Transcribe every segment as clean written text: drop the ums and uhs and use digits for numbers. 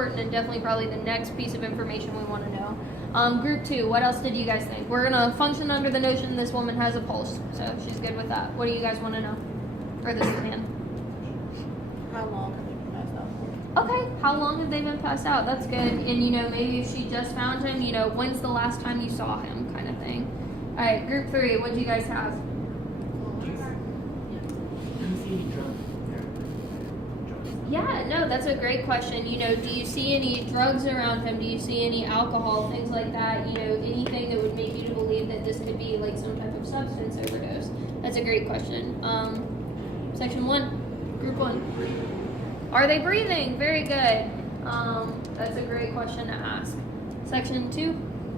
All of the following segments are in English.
and definitely probably the next piece of information we want to know. Group 2, what else did you guys think? We're going to function under the notion this woman has a pulse, so she's good with that. What do you guys want to know? Or this man? How long have they been passed out for? Okay, how long have they been passed out? That's good. And, maybe if she just found him, when's the last time you saw him kind of thing. All right, group 3, what do you guys have? Yeah, no, that's a great question. Do you see any drugs around him? Do you see any alcohol, things like that? Anything that would make you to believe that this could be like some type of substance overdose? That's a great question. Section 1, group 1. Are they breathing? Very good. That's a great question to ask. Section 2.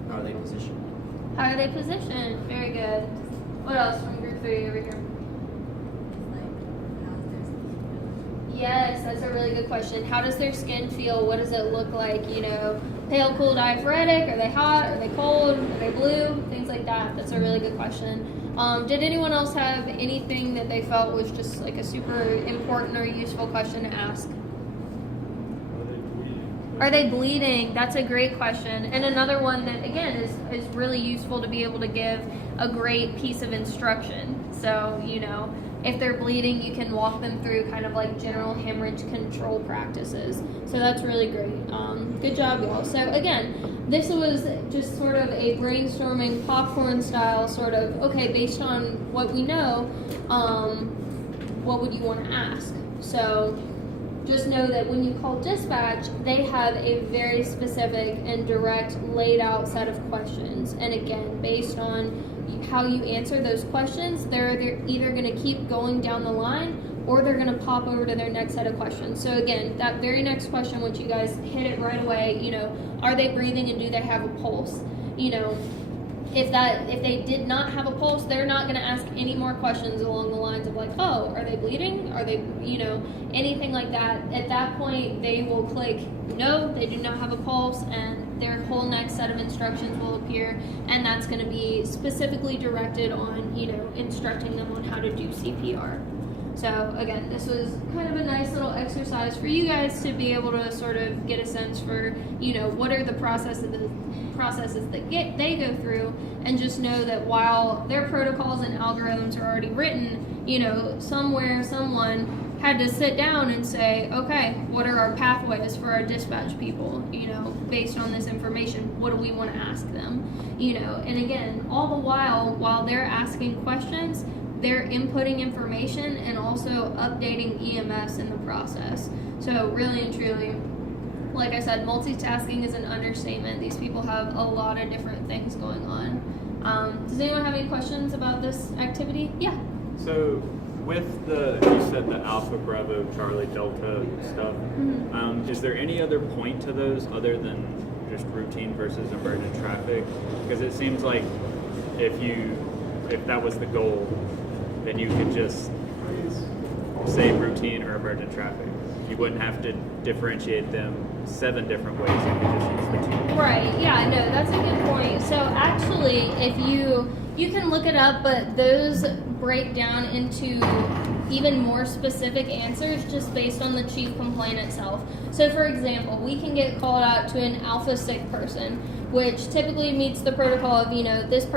How are they positioned? How are they positioned? Very good. What else from group 3 over here? Yes, that's a really good question. How does their skin feel? What does it look like? Pale, cool, diaphoretic? Are they hot? Are they cold? Are they blue? Things like that. That's a really good question. Did anyone else have anything that they felt was just like a super important or useful question to ask? Are they bleeding? That's a great question. And another one that, again, is really useful to be able to give a great piece of instruction. So, if they're bleeding, you can walk them through kind of like general hemorrhage control practices. So that's really great. Good job, y'all. So again, this was just sort of a brainstorming popcorn style sort of, okay, based on what we know, what would you want to ask? So just know that when you call dispatch, they have a very specific and direct laid out set of questions. And again, based on how you answer those questions, they're either going to keep going down the line or they're going to pop over to their next set of questions. So again, that very next question, which you guys hit it right away, are they breathing and do they have a pulse? If they did not have a pulse, they're not going to ask any more questions along the lines of like, oh, are they bleeding? Are they, anything like that. At that point, they will click, no, they do not have a pulse, and their whole next set of instructions will appear, and that's going to be specifically directed on, instructing them on how to do CPR. So again, this was kind of a nice little exercise for you guys to be able to sort of get a sense for, what are the processes that they go through, and just know that while their protocols and algorithms are already written, somewhere someone had to sit down and say, okay, what are our pathways for our dispatch people, based on this information, what do we want to ask them, and again, all the while they're asking questions, they're inputting information and also updating EMS in the process. So really and truly, like I said, multitasking is an understatement. These people have a lot of different things going on. Does anyone have any questions about this activity? Yeah. So with you said the Alpha, Bravo, Charlie, Delta stuff, is there any other point to those other than just routine versus emergent traffic? Because it seems like if that was the goal, then you could just say routine or emergent traffic. You wouldn't have to differentiate them 7 different ways. You could just use the 2. Right. Yeah. No, that's a good point. So actually, if you can look it up, but those break down into even more specific answers just based on the chief complaint itself. So for example, we can get called out to an alpha sick person, which typically meets the protocol of, this person